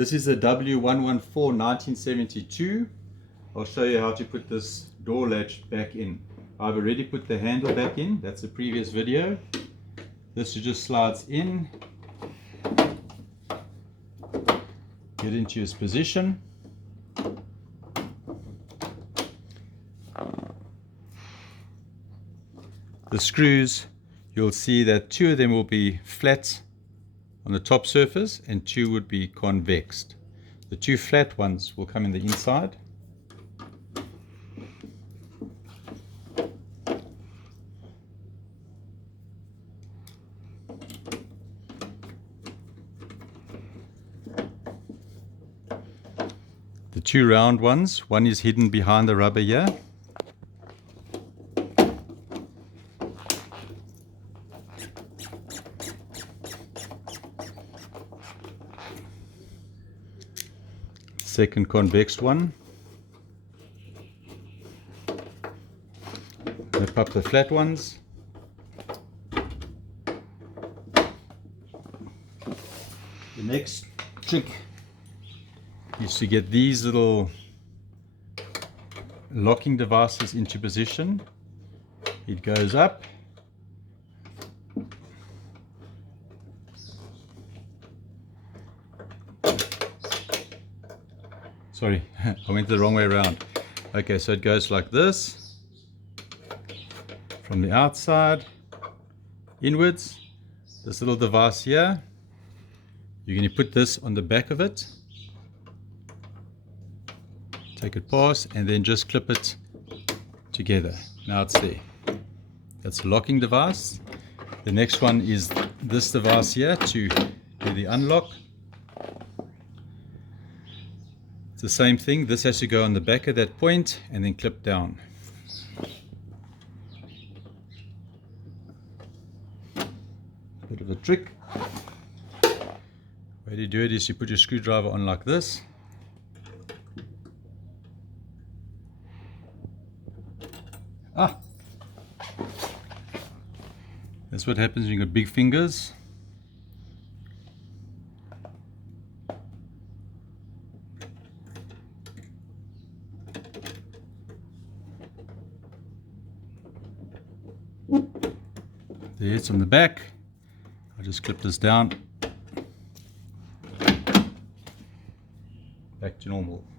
This is a W114 1972. I'll show you how to put this door latch back in. I've already put the handle back in. That's the previous video. This just slides in, get into its position. The screws, you'll see that 2 of them will be flat on the top surface and 2 would be convexed. The 2 flat ones will come in the inside. The 2 round ones, one is hidden behind the rubber here. Second convex one. Nip up the flat ones. The next trick is to get these little locking devices into position. It goes up. Sorry, I went the wrong way around. Okay, so it goes like this, from the outside, inwards. This little device here, you're going to put this on the back of it, take it past, and then just clip it together. Now it's there. That's a locking device. The next one is this device here to do the unlock. It's the same thing. This has to go on the back of that point and then clip down. Bit of a trick. Way to do it is you put your screwdriver on like this. That's what happens when you've got big fingers. There, it's on the back. I'll just clip this down. Back to normal.